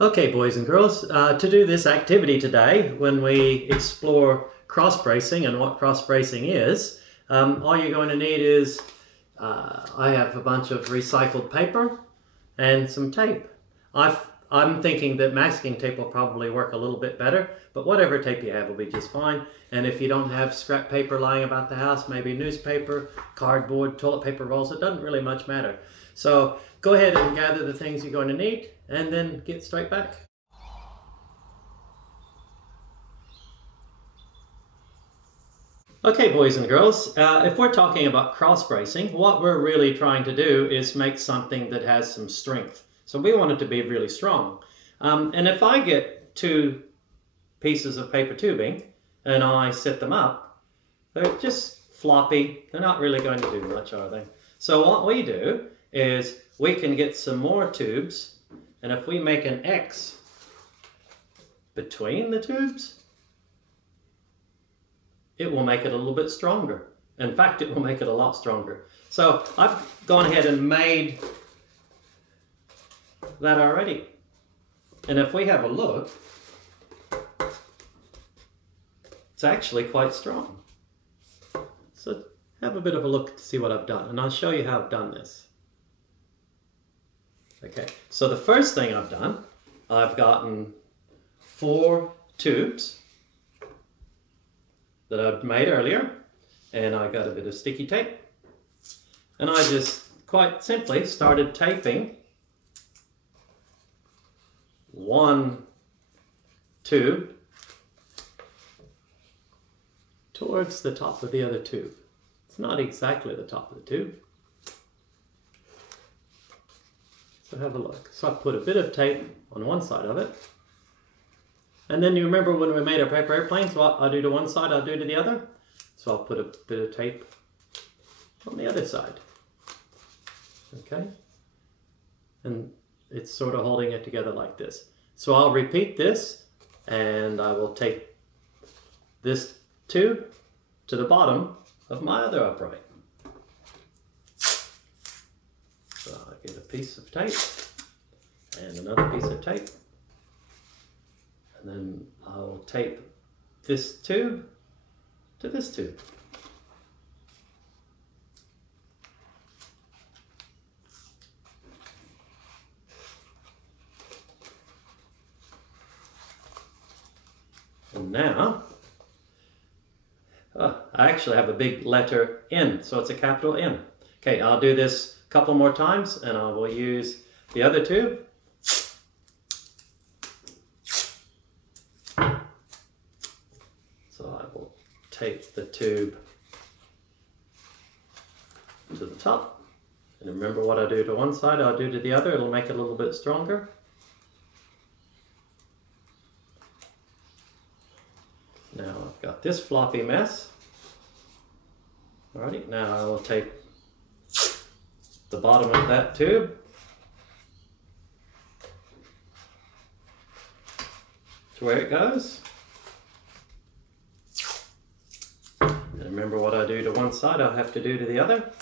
Okay, boys and girls, to do this activity today, when we explore cross bracing and what cross bracing is, all you're going to need is, I have a bunch of recycled paper and some tape. I'm thinking that masking tape will probably work a little bit better, but whatever tape you have will be just fine. And if you don't have scrap paper lying about the house, maybe newspaper, cardboard, toilet paper rolls, it doesn't really much matter. So go ahead and gather the things you're going to need and then get straight back. Okay, boys and girls, if we're talking about cross bracing, what we're really trying to do is make something that has some strength. So we want it to be really strong. And if I get two pieces of paper tubing and I set them up, they're just floppy. They're not really going to do much, are they? So what we do is we can get some more tubes, and if we make an X between the tubes, it will make it a little bit stronger. In fact, it will make it a lot stronger. So I've gone ahead and made that already. And if we have a look, it's actually quite strong. So have a bit of a look to see what I've done, and I'll show you how I've done this. Okay, so the first thing I've done, I've gotten 4 tubes that I've made earlier, and I got a bit of sticky tape, and I just quite simply started taping one tube towards the top of the other tube. It's not exactly the top of the tube. So have a look. So I put a bit of tape on one side of it. And then you remember when we made our paper airplanes, what I do to one side, I'll do to the other. So I'll put a bit of tape on the other side. Okay? And it's sort of holding it together like this. So I'll repeat this, and I will tape this tube to the bottom of my other upright. So I get a piece of tape and another piece of tape, and then I'll tape this tube to this tube. And now, I actually have a big letter N, so it's a capital N. Okay, I'll do this a couple more times, and I will use the other tube. So I will tape the tube to the top. And remember what I do to one side, I'll do to the other. It'll make it a little bit stronger. Now I've got this floppy mess. Alrighty, now I will tape the bottom of that tube to where it goes. And remember what I do to one side, I'll have to do to the other.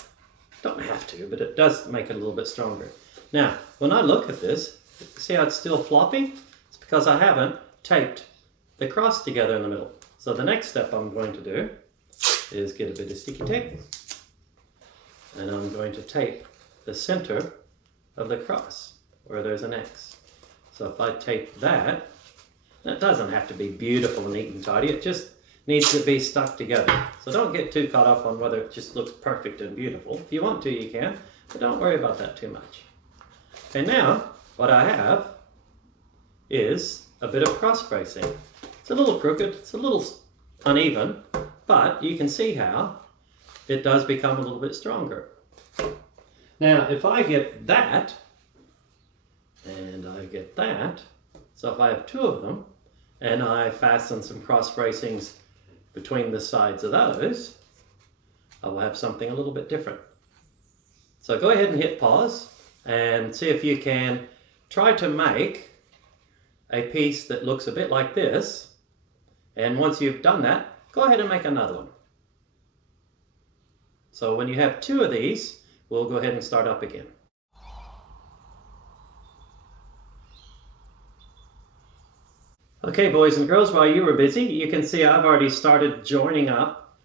Don't have to, but it does make it a little bit stronger. Now, when I look at this, see how it's still floppy? It's because I haven't taped the cross together in the middle. So the next step I'm going to do is get a bit of sticky tape, and I'm going to tape the center of the cross where there's an X. So if I tape that, it doesn't have to be beautiful and neat and tidy, it just needs to be stuck together. So don't get too caught up on whether it just looks perfect and beautiful. If you want to, you can, but don't worry about that too much. And now, what I have is a bit of cross bracing. It's a little crooked, it's a little uneven, but you can see how it does become a little bit stronger. Now, if I get that, and I get that, so if I have 2 of them, and I fasten some cross bracings between the sides of those, I will have something a little bit different. So go ahead and hit pause, and see if you can try to make a piece that looks a bit like this. And once you've done that, go ahead and make another one. So when you have 2 of these, we'll go ahead and start up again. Okay, boys and girls, while you were busy, you can see I've already started joining up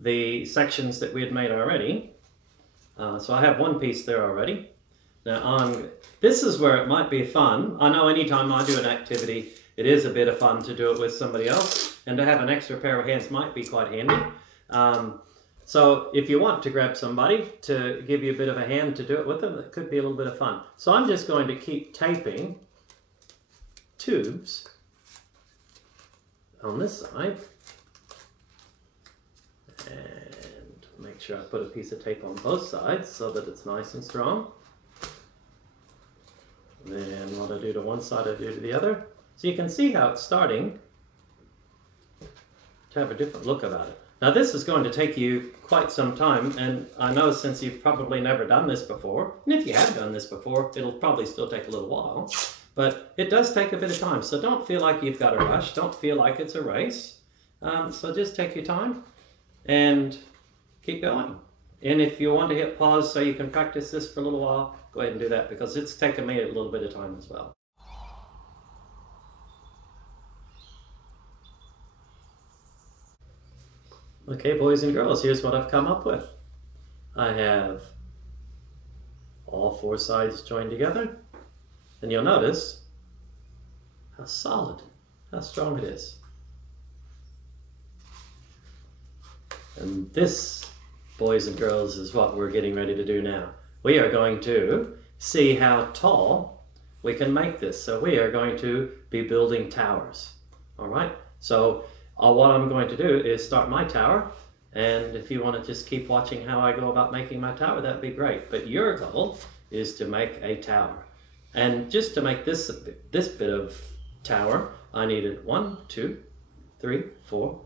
the sections that we had made already. So I have one piece there already. Now this is where it might be fun. I know anytime I do an activity, it is a bit of fun to do it with somebody else, and to have an extra pair of hands might be quite handy. So if you want to grab somebody to give you a bit of a hand to do it with them, it could be a little bit of fun. So I'm just going to keep taping tubes on this side, and make sure I put a piece of tape on both sides so that it's nice and strong. Then what I do to one side, I do to the other. So you can see how it's starting to have a different look about it. Now this is going to take you quite some time, and I know since you've probably never done this before, and if you have done this before, it'll probably still take a little while, but it does take a bit of time. So don't feel like you've got to rush, don't feel like it's a race. So just take your time and keep going. And if you want to hit pause so you can practice this for a little while, go ahead and do that, because it's taken me a little bit of time as well. Okay, boys and girls, here's what I've come up with. I have all four sides joined together, and you'll notice how solid, how strong it is. And this, boys and girls, is what we're getting ready to do now. We are going to see how tall we can make this. So we are going to be building towers. All right, so what I'm going to do is start my tower, and if you want to just keep watching how I go about making my tower, that'd be great. But your goal is to make a tower. And just to make this bit of tower, I needed 1, 2, 3, 4,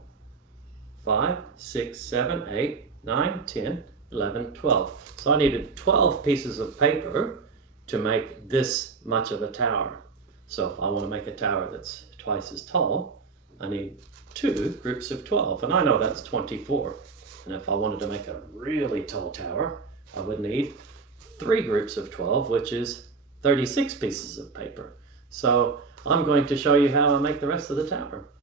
5, 6, 7, 8, 9, 10, 11, 12. So I needed 12 pieces of paper to make this much of a tower. So if I want to make a tower that's twice as tall, I need 2 groups of 12, and I know that's 24. And if I wanted to make a really tall tower, I would need 3 groups of 12, which is 36 pieces of paper. So I'm going to show you how I make the rest of the tower.